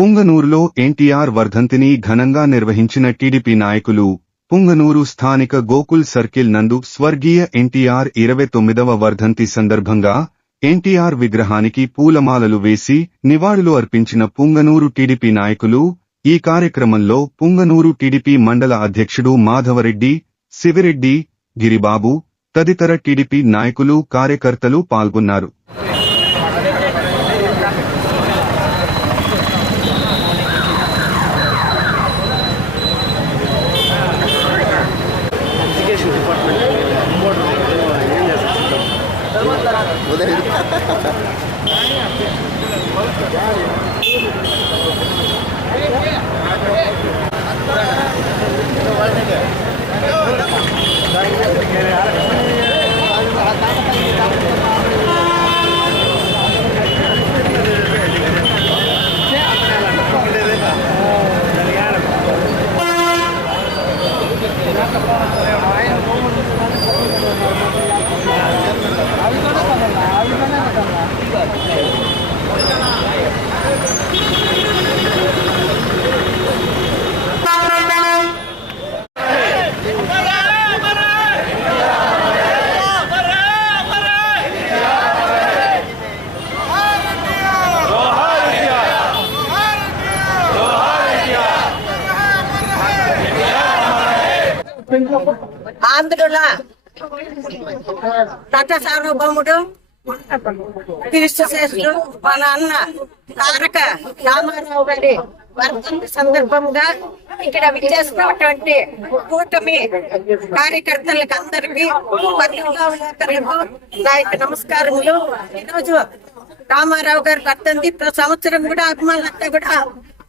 పుంగనూరులో ఎన్టీఆర్ వర్ధంతిని ఘనంగా నిర్వహించిన టీడీపీ నాయకులు పుంగనూరు స్థానిక గోకుల్ సర్కిల్ నందు స్వర్గీయ ఎన్టీఆర్ ఇరవై తొమ్మిదవ వర్ధంతి సందర్భంగా ఎన్టీఆర్ విగ్రహానికి పూలమాలలు వేసి నివాళులు అర్పించిన పుంగనూరు టీడీపీ నాయకులు ఈ కార్యక్రమంలో పుంగనూరు టీడీపీ మండల అధ్యక్షుడు మాధవరెడ్డి శివిరెడ్డి గిరిబాబు తదితర టీడీపీ నాయకులు కార్యకర్తలు పాల్గొన్నారు. చేస్తారు ఆంధ్రుల తట సార్వభౌముడు క్రీస్తు శేషుడు మన అన్న తారక రామారావు గారి వర్ధంతి సందర్భంగా ఇక్కడ విచ్చేసినటువంటి కూటమి కార్యకర్తలకు అందరికీ పత్రికా విలేకరులకు నా యొక్క నమస్కారములు. ఈరోజు రామారావు గారి వర్ధంతి ప్రతి సంవత్సరం కూడా అభిమానులంతా కూడా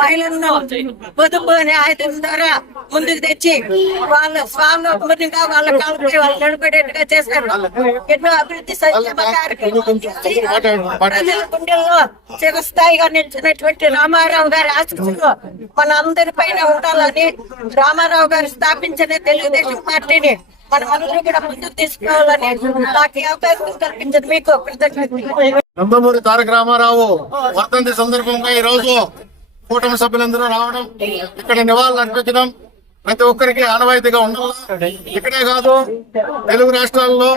మహిళలను పొదుపు అనే ఆయుధం ద్వారా ముందుకు తెచ్చి వాళ్ళ స్వావలంబనంగా వాళ్ళ కాళ్ళపై వాళ్ళు నడిపేటట్టుగా చేస్తారు. ఎన్నో అభివృద్ధి సంక్షేమ కార్యక్రమాలు గుండెల్లో చిరస్థాయిగా నిలిచినటువంటి రామారావు గారి ఆశీస్సులు మన అందరి పైన ఉండాలని రామారావు గారు స్థాపించిన తెలుగుదేశం పార్టీని మనం అందరూ కూడా ముందుకు తీసుకోవాలని నాకు అవకాశం కల్పించింది మీకు కృతజ్ఞతలు. నందమూరి తారక రామారావు వర్తంతి సందర్భంగా ఈ రోజు కూటమి సభ్యులందరూ రావడం ఇక్కడ నివాళులు అర్పించడం ప్రతి ఒక్కరికి ఆనవాయితీగా ఉండాలి ఇక్కడే కాదు తెలుగు రాష్ట్రాల్లో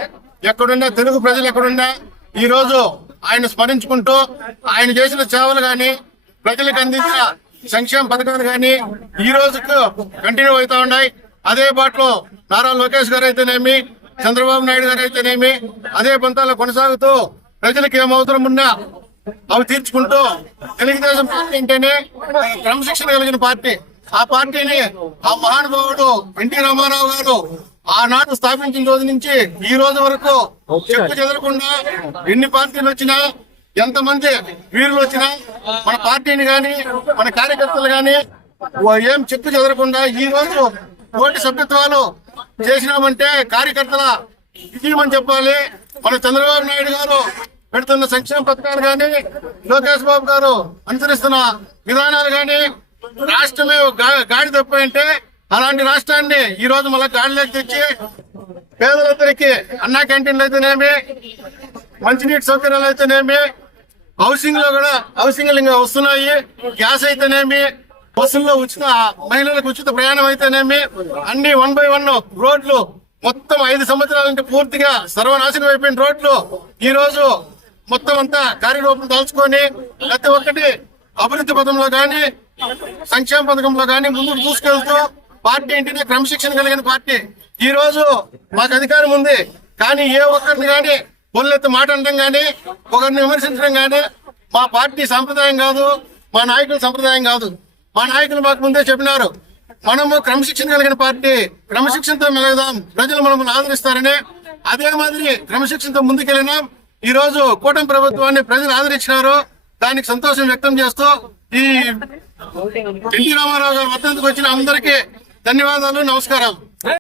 ఎక్కడున్నా తెలుగు ప్రజలు ఎక్కడున్నా ఈ రోజు ఆయన స్మరించుకుంటూ ఆయన చేసిన సేవలు గాని ప్రజలకు అందించిన సంక్షేమ పథకాలు గాని ఈ రోజుకు కంటిన్యూ అవుతా ఉన్నాయి. అదే బాటలో నారా లోకేష్ గారు అయితేనేమి చంద్రబాబు నాయుడు గారు అయితేనేమి అదే పంతాలో కొనసాగుతూ ప్రజలకు ఏం అవసరం ఉన్నా అవి తీర్చుకుంటూ తెలుగుదేశం పార్టీ అంటేనే క్రమశిక్షణ కలిగిన పార్టీ. ఆ పార్టీని ఆ మహానుభావుడు ఎన్టీ రామారావు గారు ఆనాడు స్థాపించిన రోజు నుంచి ఈ రోజు వరకు చెప్పు చెదరకుండా ఎన్ని పార్టీలు వచ్చినా ఎంతమంది వీరులు వచ్చినా మన పార్టీని గాని మన కార్యకర్తలు గాని ఏం చెప్పు చెదరకుండా ఈ రోజు ఓటు సభ్యత్వాలు చేసినామంటే కార్యకర్తల విజయమని చెప్పాలి. మన చంద్రబాబు నాయుడు గారు పెడుతున్న సంక్షేమ పథకాలు కానీ లోకేష్ బాబు గారు అనుసరిస్తున్న విధానాలు కానీ రాష్ట్రమే ఒక గాడి తప్పాయంటే అలాంటి రాష్ట్రాన్ని ఈ రోజు మళ్ళీ గాడిలోకి తెచ్చి పేదలందరికీ అన్నా క్యాంటీన్లు అయితేనేమి మంచినీటి సౌకర్యాలు అయితేనేమి హౌసింగ్లో కూడా హౌసింగ్ ఇంకా వస్తున్నాయి గ్యాస్ అయితేనేమి బస్సుల్లో ఉచిత మహిళలకు ఉచిత ప్రయాణం అయితేనేమి అన్ని వన్ బై వన్ రోడ్లు మొత్తం ఐదు సంవత్సరాల నుంచి పూర్తిగా సర్వనాశనం అయిపోయిన రోడ్లు ఈ రోజు మొత్తం అంతా కార్యరూపం దాల్చుకొని ప్రతి ఒక్కటి అభివృద్ధి పథంలో కానీ సంక్షేమ పథకంలో కానీ ముందుకు తీసుకెళ్తూ పార్టీ ఏంటంటే క్రమశిక్షణ కలిగిన పార్టీ. ఈ రోజు మాకు అధికారం ఉంది. కానీ ఏ ఒక్కరిని కానీ పొల్లెత్తి మాట్లాడడం కానీ ఒకరిని విమర్శించడం కానీ మా పార్టీ సంప్రదాయం కాదు మా నాయకుల సంప్రదాయం కాదు. మా నాయకులు మాకు ముందే చెప్పినారు మనము క్రమశిక్షణ కలిగిన పార్టీ క్రమశిక్షణతో మెలగదాం ప్రజలు మనల్ని ఆదరిస్తారని. అదే మాదిరి క్రమశిక్షణతో ముందుకెళ్ళినాం. ఈ రోజు కూటమి ప్రభుత్వాన్ని ప్రజలు ఆదరించినారు. దానికి సంతోషం వ్యక్తం చేస్తూ ఈ ఎన్టీ రామారావు గారు వచ్చిన అందరికీ ధన్యవాదాలు నమస్కారాలు.